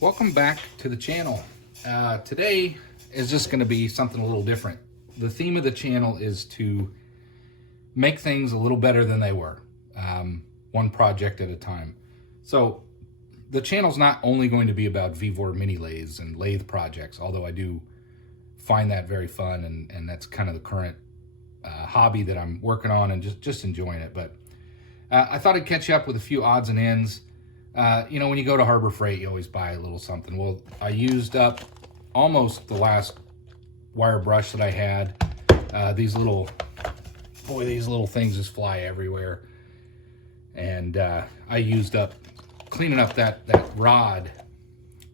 Welcome back to the channel. Today is just going to be something a little different. The theme of the channel is to make things a little better than they were, one project at a time. So the channel's not only going to be about VEVOR mini lathes and lathe projects, although I do find that very fun, and that's kind of the current hobby that I'm working on and just enjoying it. But I thought I'd catch you up with a few odds and ends. You know, when you go to Harbor Freight, you always buy a little something. Well, I used up almost the last wire brush that I had. These little things just fly everywhere. And I used up, cleaning up that rod.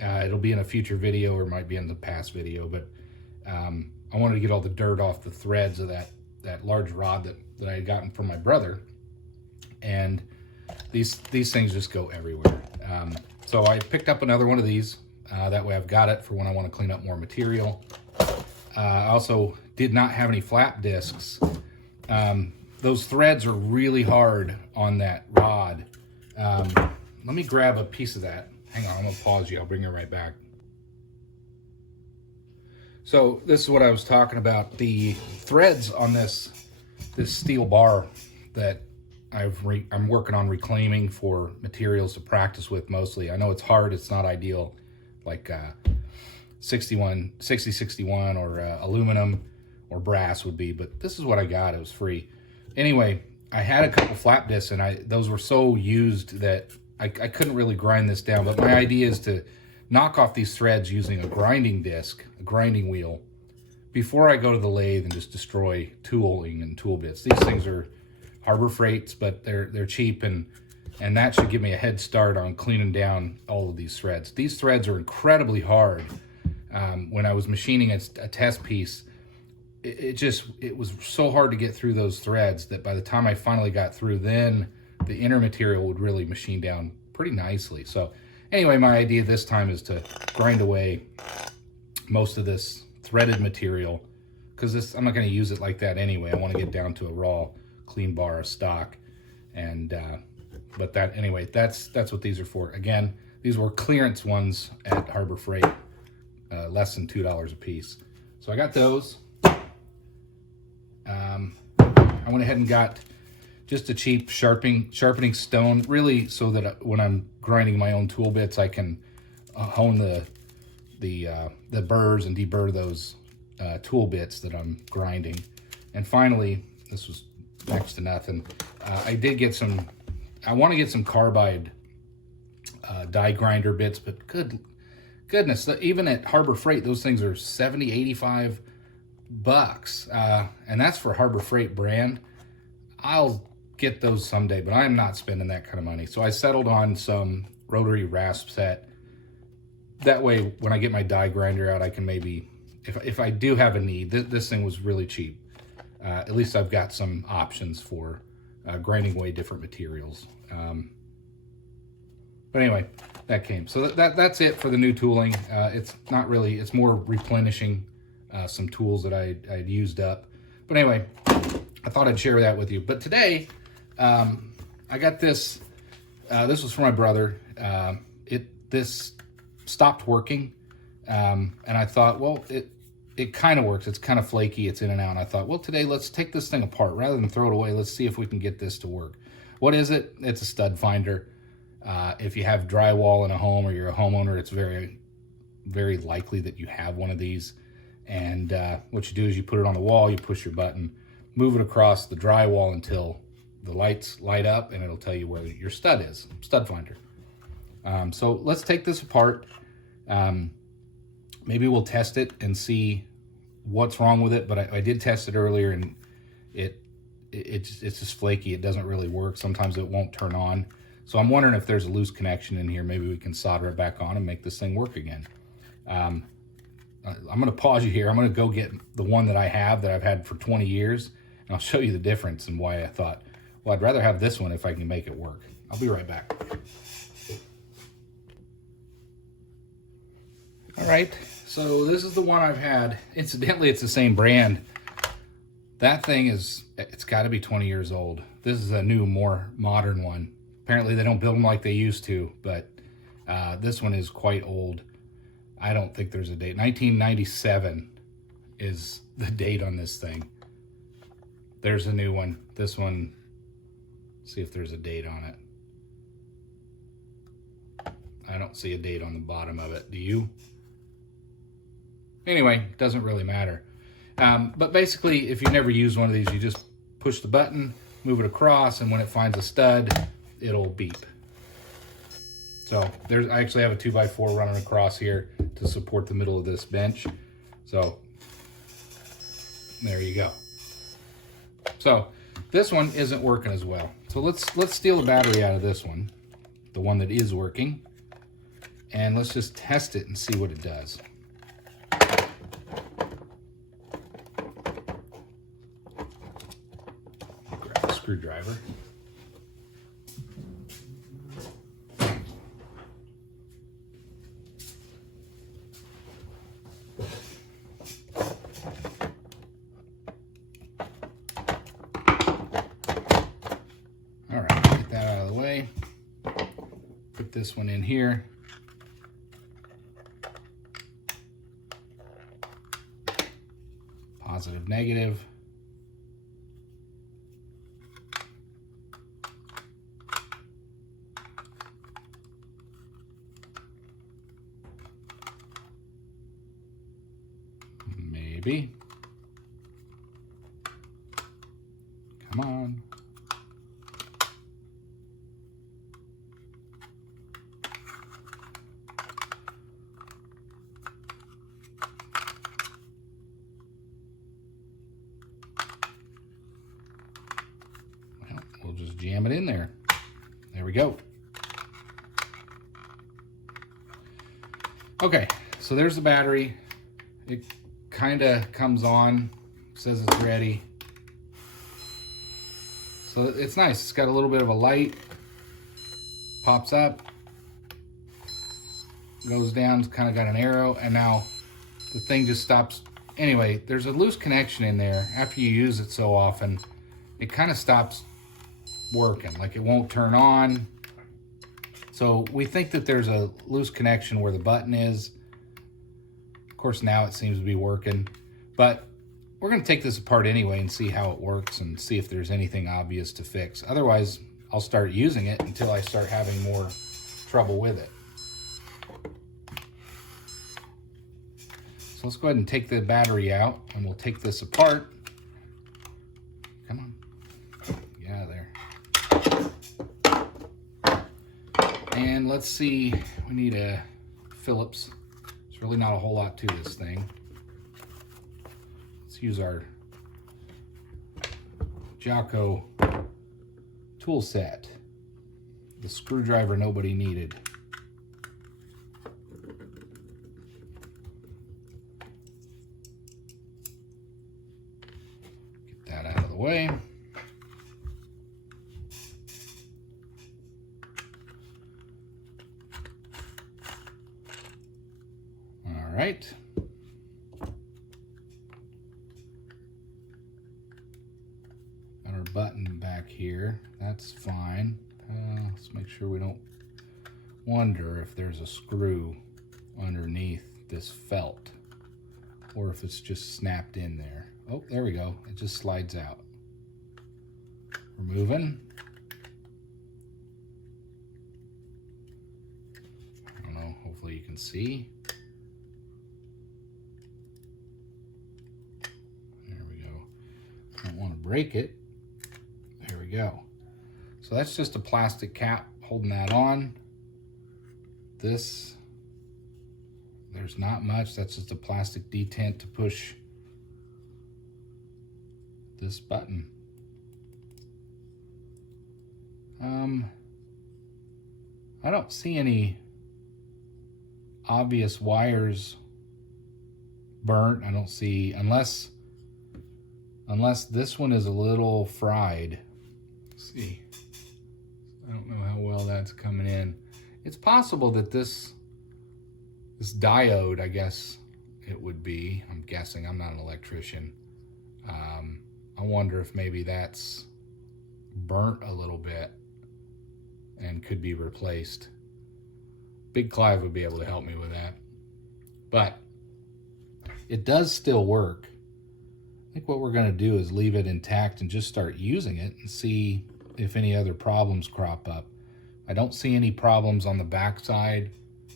It'll be in a future video, or it might be in the past video, but I wanted to get all the dirt off the threads of that large rod that I had gotten from my brother. And these things just go everywhere. So I picked up another one of these. That way I've got it for when I want to clean up more material. I also did not have any flap discs. Those threads are really hard on that rod. Let me grab a piece of that. Hang on, I'm gonna pause you. I'll bring you right back. So this is what I was talking about. The threads on this steel bar that I'm working on reclaiming for materials to practice with mostly. I know it's hard, it's not ideal, like 6061 or aluminum or brass would be, but this is what I got. It was free. Anyway, I had a couple flap discs, and those were so used that I couldn't really grind this down. But my idea is to knock off these threads using a grinding disc, a grinding wheel, before I go to the lathe and just destroy tooling and tool bits. These things are Harbor Freights, but they're cheap, and that should give me a head start on cleaning down all of these threads. These threads are incredibly hard. When I was machining a test piece, it was so hard to get through those threads that by the time I finally got through, then the inner material would really machine down pretty nicely. So anyway, my idea this time is to grind away most of this threaded material, because I'm not going to use it like that anyway. I want to get down to a raw clean bar of stock. And but that's what these are for. Again, these were clearance ones at Harbor Freight, less than $2 a piece. So I got those. I went ahead and got just a cheap sharpening stone, really so that when I'm grinding my own tool bits, I can hone the burrs and deburr those tool bits that I'm grinding. And finally, this was next to nothing. I did get I want to get some carbide die grinder bits, but goodness, even at Harbor Freight, those things are $70, $85 bucks, and that's for Harbor Freight brand. I'll get those someday, but I'm not spending that kind of money. So I settled on some rotary rasp set. That way, when I get my die grinder out, I can maybe, if I do have a need, this thing was really cheap. At least I've got some options for grinding away different materials. But anyway, that came. So that's it for the new tooling. It's not really, it's more replenishing some tools that I'd used up. But anyway, I thought I'd share that with you. But today, I got this. This was for my brother. This stopped working, and I thought, well, it kind of works. It's kind of flaky. It's in and out. And I thought, well, today let's take this thing apart. Rather than throw it away, let's see if we can get this to work. What is it? It's a stud finder. If you have drywall in a home or you're a homeowner, it's very, very likely that you have one of these. And what you do is you put it on the wall, you push your button, move it across the drywall until the lights light up, and it'll tell you where your stud is. Stud finder. So let's take this apart. Maybe we'll test it and see what's wrong with it, but I did test it earlier, and it's just flaky. It doesn't really work. Sometimes it won't turn on. So I'm wondering if there's a loose connection in here. Maybe we can solder it back on and make this thing work again. I'm going to pause you here. I'm going to go get the one that I have that I've had for 20 years, and I'll show you the difference and why I thought, well, I'd rather have this one if I can make it work. I'll be right back. All right, so this is the one I've had. Incidentally, it's the same brand. That thing it's got to be 20 years old. This is a new, more modern one. Apparently they don't build them like they used to, but This one is quite old. I don't think there's a date. 1997 is the date on this thing. There's a new one. This one, see if there's a date on it. I don't see a date on the bottom of it. Do you? Anyway, doesn't really matter. But basically, if you never use one of these, you just push the button, move it across, and when it finds a stud, it'll beep. So I actually have a 2x4 running across here to support the middle of this bench. So there you go. So this one isn't working as well. So let's steal the battery out of this one, the one that is working, and let's just test it and see what it does. Grab a screwdriver. Put this one in here. Positive, negative. Maybe. Come on. We'll just jam it in there. There we go. Okay, so there's the battery. It kind of comes on, says it's ready. So it's nice. It's got a little bit of a light. Pops up. Goes down, it's kind of got an arrow, and now the thing just stops. Anyway, there's a loose connection in there. After you use it so often, it kind of stops working, like it won't turn on. So we think that there's a loose connection where the button is. Of course, now it seems to be working, but we're going to take this apart anyway and see how it works and see if there's anything obvious to fix. Otherwise, I'll start using it until I start having more trouble with it. So let's go ahead and take the battery out, and we'll take this apart. Come on, get out of there. And let's see, we need a Phillips. There's really not a whole lot to this thing. Let's use our Jocko tool set. The screwdriver nobody needed. Get that out of the way. Right. Got our button back here. That's fine. Let's make sure we don't wonder if there's a screw underneath this felt or if it's just snapped in there. Oh, there we go. It just slides out. Removing. I don't know. Hopefully you can see. Don't want to break it. There we go. So that's just a plastic cap holding that on. This, there's not much. That's just a plastic detent to push this button. I don't see any obvious wires burnt. I don't see, unless this one is a little fried. Let's see. I don't know how well that's coming in. It's possible that this diode, I guess it would be, I'm guessing, I'm not an electrician. I wonder if maybe that's burnt a little bit and could be replaced. Big Clive would be able to help me with that. But it does still work. I think what we're going to do is leave it intact and just start using it and see if any other problems crop up. I don't see any problems on the back side.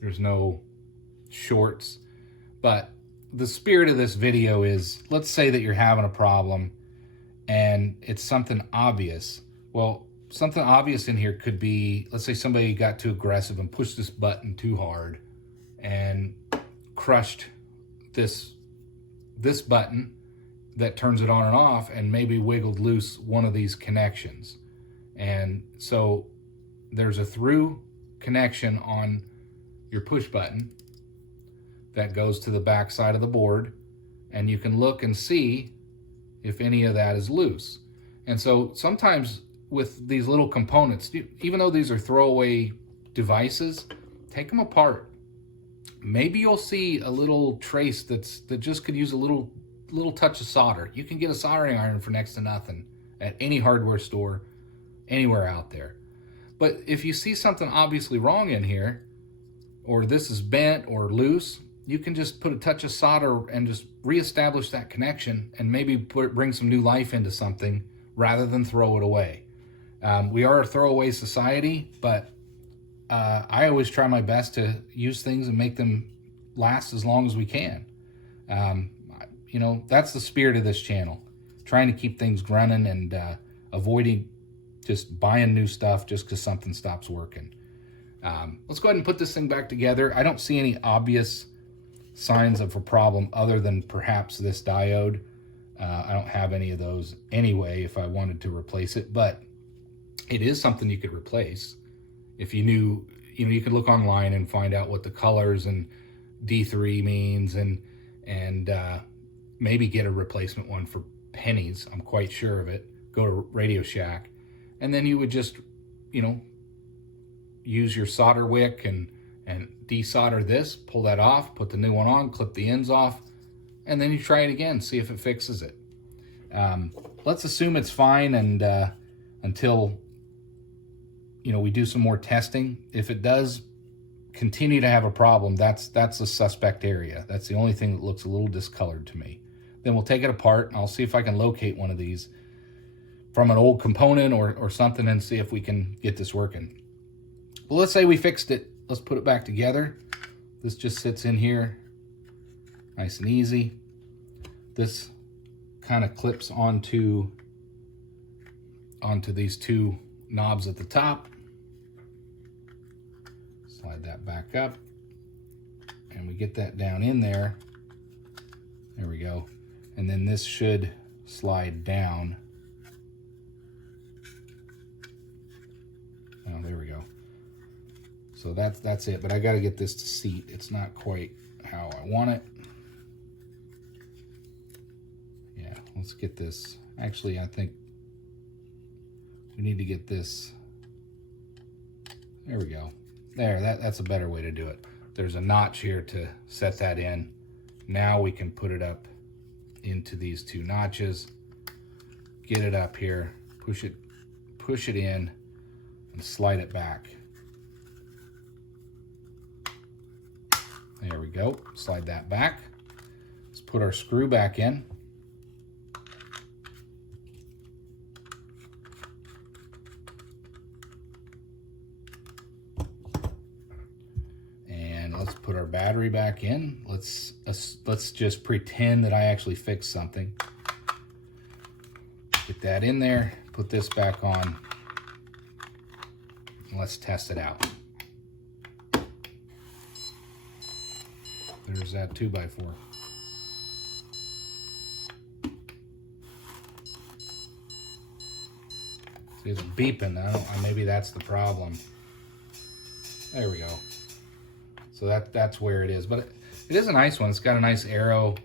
There's no shorts. But the spirit of this video is, let's say that you're having a problem and it's something obvious. Well, something obvious in here could be, let's say somebody got too aggressive and pushed this button too hard and crushed this button that turns it on and off, and maybe wiggled loose one of these connections. And so there's a through connection on your push button that goes to the back side of the board, and you can look and see if any of that is loose. And so sometimes with these little components, even though these are throwaway devices, take them apart. Maybe you'll see a little trace that just could use a little touch of solder. You can get a soldering iron for next to nothing at any hardware store, anywhere out there. But if you see something obviously wrong in here, or this is bent or loose, you can just put a touch of solder and just reestablish that connection and maybe bring some new life into something rather than throw it away. We are a throwaway society, but I always try my best to use things and make them last as long as we can. You know, that's the spirit of this channel, trying to keep things running and avoiding just buying new stuff just because something stops working. Let's go ahead and put this thing back together. I don't see any obvious signs of a problem other than perhaps this diode. I don't have any of those anyway if I wanted to replace it, but it is something you could replace. If you knew, you could look online and find out what the colors and D3 means, and maybe get a replacement one for pennies. I'm quite sure of it. Go to Radio Shack, and then you would just, use your solder wick and desolder this, pull that off, put the new one on, clip the ends off, and then you try it again, see if it fixes it. Let's assume it's fine, and until we do some more testing. If it does continue to have a problem, that's a suspect area. That's the only thing that looks a little discolored to me. Then we'll take it apart, and I'll see if I can locate one of these from an old component or something and see if we can get this working. Well, let's say we fixed it. Let's put it back together. This just sits in here nice and easy. This kind of clips onto these two knobs at the top. Slide that back up, and we get that down in there. There we go. And then this should slide down. Oh, there we go. So that's it, but I got to get this to seat. It's not quite how I want it. Yeah, let's get this. Actually, I think we need to get this. There we go. There, that's a better way to do it. There's a notch here to set that in. Now we can put it up into these two notches. Get it up here, push it in, and slide it back. There we go. Slide that back. Let's put our screw back in. And let's put our battery back in. Let's just pretend that I actually fixed something. Get that in there. Put this back on. And let's test it out. There's that 2x4. See, it's beeping. Maybe that's the problem. There we go. So that's where it is. But it is a nice one. It's got a nice arrow.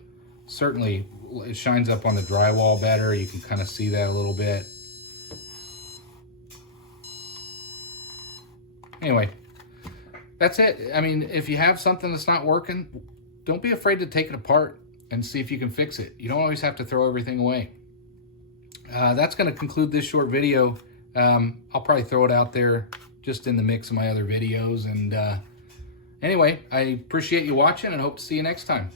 Certainly, it shines up on the drywall better. You can kind of see that a little bit. Anyway, that's it. I mean, if you have something that's not working, don't be afraid to take it apart and see if you can fix it. You don't always have to throw everything away. That's going to conclude this short video. I'll probably throw it out there just in the mix of my other videos, and Anyway, I appreciate you watching and hope to see you next time.